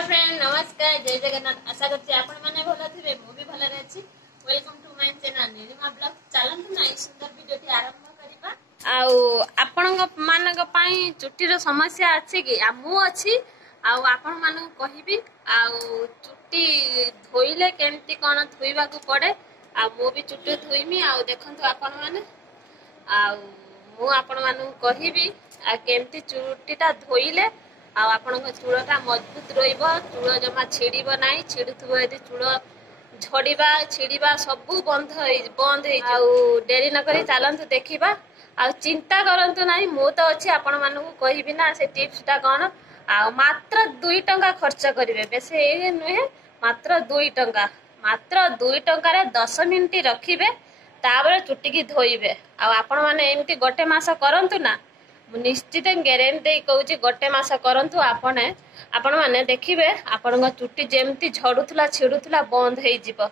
Hello friend नमस्कार जय जगन्नाथ आशा करछि आपण माने भलो थिबे मु भी भलो रहछि। Welcome to my channel Nilima blog चलंतु ना सुंदर वीडियोटी आरंभ करिबा। आउ आपणक मानक पई चुट्टीर समस्या अछि कि मु अछि आउ आपण मानक कहिबी आउ चुट्टी धोइले केमती कोन धोइबा को पड़े आ मु भी चुट्टी धोइमी आउ देखंतु आपण माने आउ मु आपण मानक कहिबी आ केमती चुट्टीटा धोइले आपणक चूड़टा मजबूत रहिबो चूड़ जमा छिड़ीबो नाही छिड़ुथबो यदि चूड़ झड़ीबा छिड़ीबा सब बंद हो डेरी न करी चलंतु देखिबा आ चिंता करंतु नाही मु तो अछि आपण मानकु कहिबी ना से टिप्सटा कोन आ मात्र 2 टंका खर्च करिवे बेसे ए नुहे मात्र 2 टंका रे 10 मिनिट रखिबे ताबरे चुट्टी की धोइबे आ आपण माने एमती गोटे मास करंतु ना निश्चित ग्यारंटी कहूँ गोटे मास करंतु आपण माने देखिबे आपण चुट्टी जेमती झड़ुला छिड़ुला बंद हो जिवो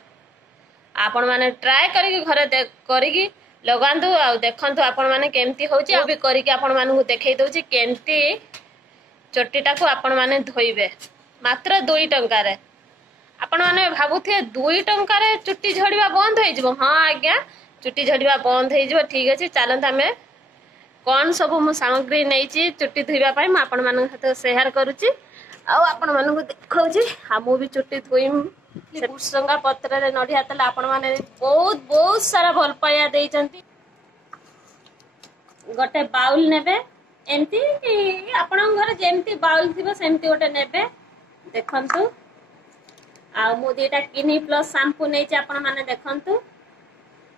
आपण माने ट्राए करिक घरे करिकी लगांतु आ देखंतु आपण माने केमती होची आ भी करिकी आपण मानू देखै दउची केमती चुट्टीटा को आपण माने धोइबे मात्र 2 टंका रे आपण माने भाबुथे 2 टंका रे चुट्टी झड़िबा बंद हो जिवो। हां आज्ञा चुट्टी झड़िबा बंद हो जिवो ठीक अछि चलंत हमें कौन सब मु सामग्री नहीं चुट्टी धोइबा पाई मु आपण मानक साथ शेयर करूची आ आपण मानक देखौची आ मु भी चुट्टी धोइम से पुष्संगा पत्र रे नडिया तले आपण माने बहुत बहुत सारा भल पाया देइचंती गोटे बाउल नेबे एमती आपण घर जेमती बाउल थिबो सेमती गोटे नेबे देखंतु आ मु दीटा किनी प्लस शैम्पू नैची आपण माने देखंतु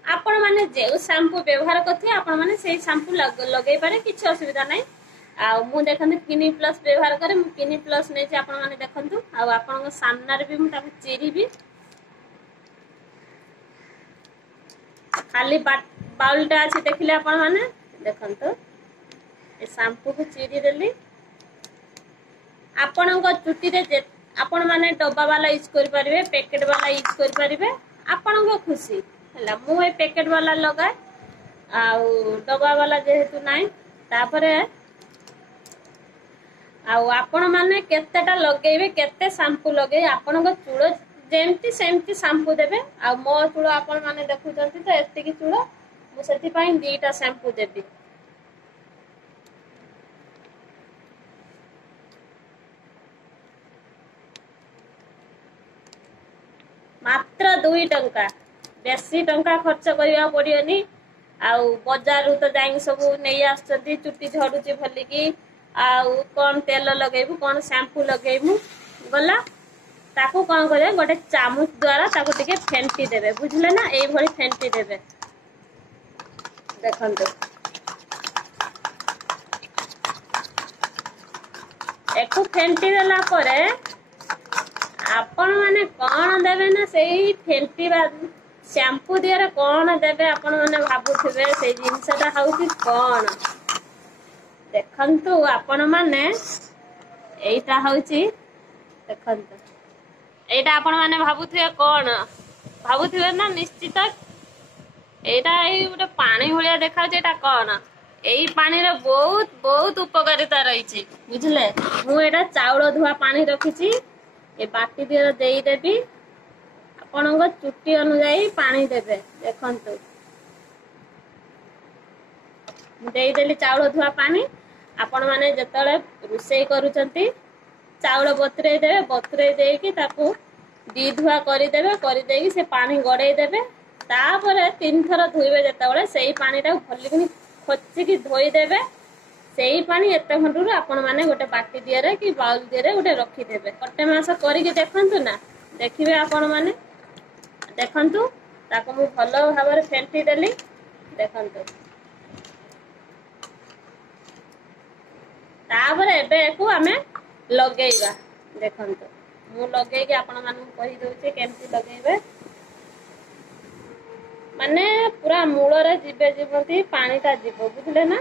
आपण माने जे शैम्पू व्यवहार करथि आपण माने सेही शैम्पू लगै पारे किछ असुविधा नै आ मु देखंतु किनी प्लस व्यवहार करे मु किनी प्लस नै जे आपण माने देखंतु आ आपण को सामना रे भी मु ताको चिरीबी खाली बाउलटा अछि देखिले आपण माने देखंतु ए शैम्पू को चिरी देली आपण को चुट्टी रे आपण माने डब्बा वाला यूज कर परिबे पैकेट वाला यूज कर परिबे आपण को खुशी हला मु ए पैकेट वाला लगाए आउ डब्बा वाला जेहेतु नाही तापरे आउ आपण माने केतेटा लगेबे केते शैम्पू लगे आपण को चूड़ जेमती सेमती शैम्पू देबे आ मो चूड़ आपण माने देखुचंती तो एत्ते की चूड़ मु सेति पई 2टा शैम्पू देबी मात्र 2 टंका बेसी टंका खर्च करिया पड़ियोनी आउ बाजार तो जाई सब नहीं आछती चुट्टी झड़ुची भलिकी आउ कोन तेल लगेबू कोन शैम्पू लगेबू गला ताकू कोन करे गोटे चामच द्वारा ताकू टिके फेंटी देबे बुझले ना एई भली फेंटी देबे देखंतु एकु फेंटी देला परे आपण माने कोन देबे ना सेही फेंटीबा शैम्पू दिया कौन देवे आपण माने भाबुथिबे से जिनसटा हउची कोन देखंतु आपण माने एटा हउची देखंतु एटा आपण माने भाबुथिबे कोन भाबुथिबे ना निश्चित एटा एई उटे पानी भलिया देखाउची एटा कोन एई पानी रे बहुत बहुत उपकारिता रहिची बुझले मु एटा चाउळ धुआ पानी रखिची ए बाटी दिया देई देबी आपणक चुट्टी अनुसार पानी देबे देखंतु देदेली चाउल धुआ पानी आपण माने जतले रुसई करूचंती चाउल बतरे देकी ताकू दी धुआ करि देबे से पानी गड़े देबे तापरे 3 थर धुइबे जतले सेही पानी ता भल्ली खोची की धोई देबे सेही पानी एते खंडुरु आपण माने गोटे बाटी दियरे कि बाउल दियरे गोटे रखी देबे गोटे मास करिके देखंतु ना देखिबे आपण माने देखंतु ताको मु भलो भाबरे फेंटी देली देखंतु ताबरे एबे को हमें लगेइबा देखंतु मु लगेइ के आपण मानु कहि दउचे केमती लगेइबे माने पूरा मूल रे जिबे जिबंती पानीटा जिवो बुझले ना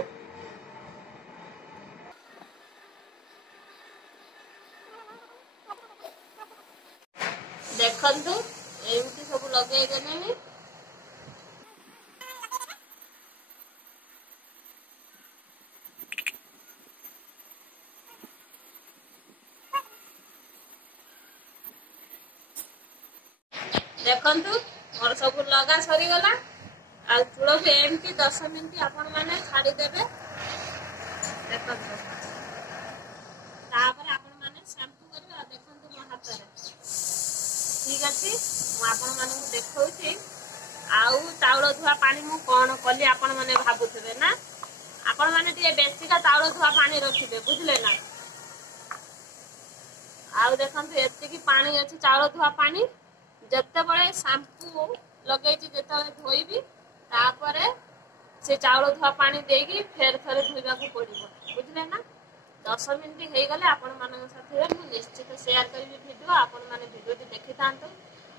देखंतु एमती सब लगे देने देखंतु मोर सब लगा सरी गला आ चूड़ भी एमती 10 मिनिट आपण माने छाड़ी देबे देखंतु तापर आपण माने शैम्पू करबे आ देखंतु मो हाथ रे ठीक अछि मो आपण माने देखौछि आउ चाउल धुआ पानी मु कोन कली आपण माने भाबुथबे ना आपण माने टिए बेसी का चाउल धुआ पानी रखिबे बुझले ना आउ देखंतु एत्ते की पानी अछि चाउल धुआ पानी जत्ते बळे शैम्पू लगैछि जेता धोइबी तापरे से चाउल धुआ पानी देगी फेर थरे धोइबा को पड़िबो बुझले ना 10 मिनिट हे गले आपण मानक साथे मु निश्चित शेयर करबी वीडियो आपण माने वीडियो टी देखि तांतो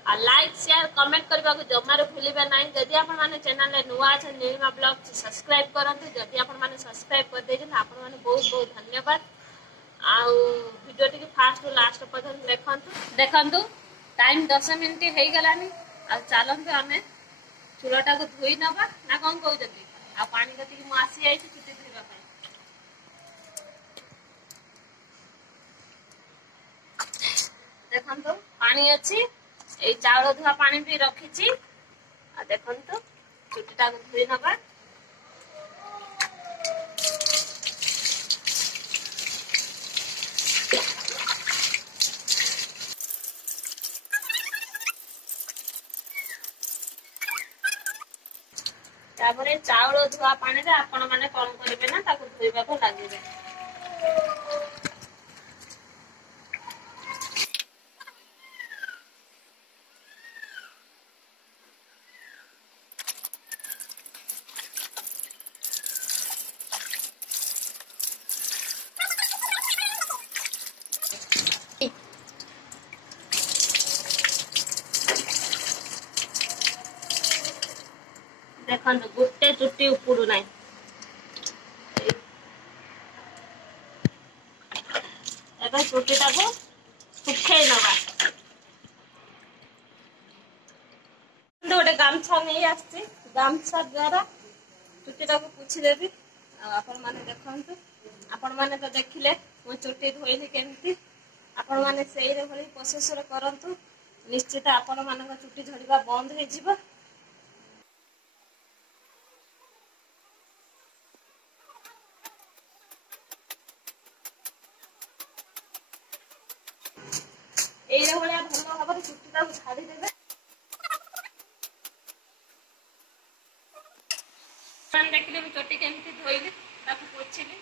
आ लाइक शेयर कमेंट करबा को जमारे भूलिबे नाही जदि आपण माने चैनल ले नुवा छ नीलिमा ब्लॉग सब्सक्राइब करंतु जदि आपण माने सब्सक्राइब कर देजन आपण माने बहुत बहुत धन्यवाद आउ वीडियो टी फास्ट टू लास्ट पर्यंत देखंतु टाइम 10 मिनिट हे गलानी आ चलंतु हमें चूड़ाटा को धोई नबा ना कोन कहउजती आ पानी कति मु आसी आइछि चुटी धोइबा पय देखंतु पानी अछि ए चाउल धुआ पानी भी रखिछि आ देखंतु चुटीटा को धोई नबा तापरे चाउल धुआ पानी रे आपण माने कोन करिवे ना ताको धोइबा को लागिबे देखंतु गुटे चुट्टी उपुडू नाही एबे चुट्टीटा को सुखै नबा गोटे गामछा नहीं आछि गामछा द्वारा चुट्टीटा को पुछि देबी आपण माने देखंतु आपण माने तो देखिले मो चुट्टी धोइली केमती आपण माने सेही रे भली प्रोसेस रे करंतु निश्चित आपण मानक चुट्टी झड़िबा बंद हे जिवो एइरा भलिया भलो भाबरे चुट्टीटा को छाडी देबे मान देखिले भी चुट्टी केमती धोइले ताको पोछिले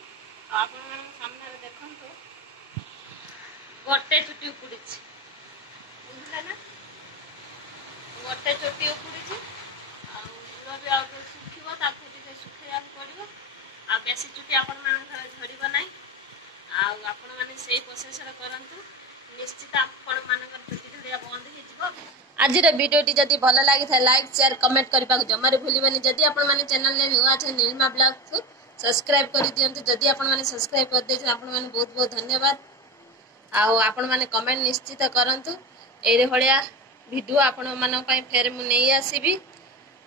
आपण मन सामने रे देखंतु गोटे चुट्टी उपुडिछि बुझला ना गोटे चुट्टी उपुडिछि आ उलो भी आ सुखिबो ताको टिके सुखैया पड़िबो आ बेसी चुट्टी आपण मन झड़िबो नाही आ आपण माने सेही प्रोसेस रे करंतु निश्चित आपण मानकर चुट्टी झड़िया बंद हे जिवो आज रे वीडियो टी जदी भलो लागि था लाइक शेयर कमेंट करबा को जमारे भूलिबनी जदी आपण माने चैनल ले नुवा छ नीलिमा ब्लॉग को सब्सक्राइब करि दियंतु जदी आपण माने सब्सक्राइब कर देछ आपण माने बहुत बहुत धन्यवाद आ आपण माने कमेंट निश्चित करंतु एरे भलिया वीडियो आपण माने पय फेर मु नै आसीबी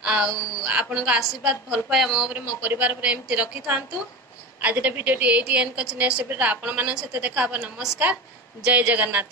आ आपण का आशीर्वाद भल पाया मो ऊपर मो परिवार ऊपर एमती रखि थांतु आज रे वीडियो टी एटी एंड कछ नेक्स्ट वीडियो आपण माने सते देखा नमस्कार जय जगन्नाथ।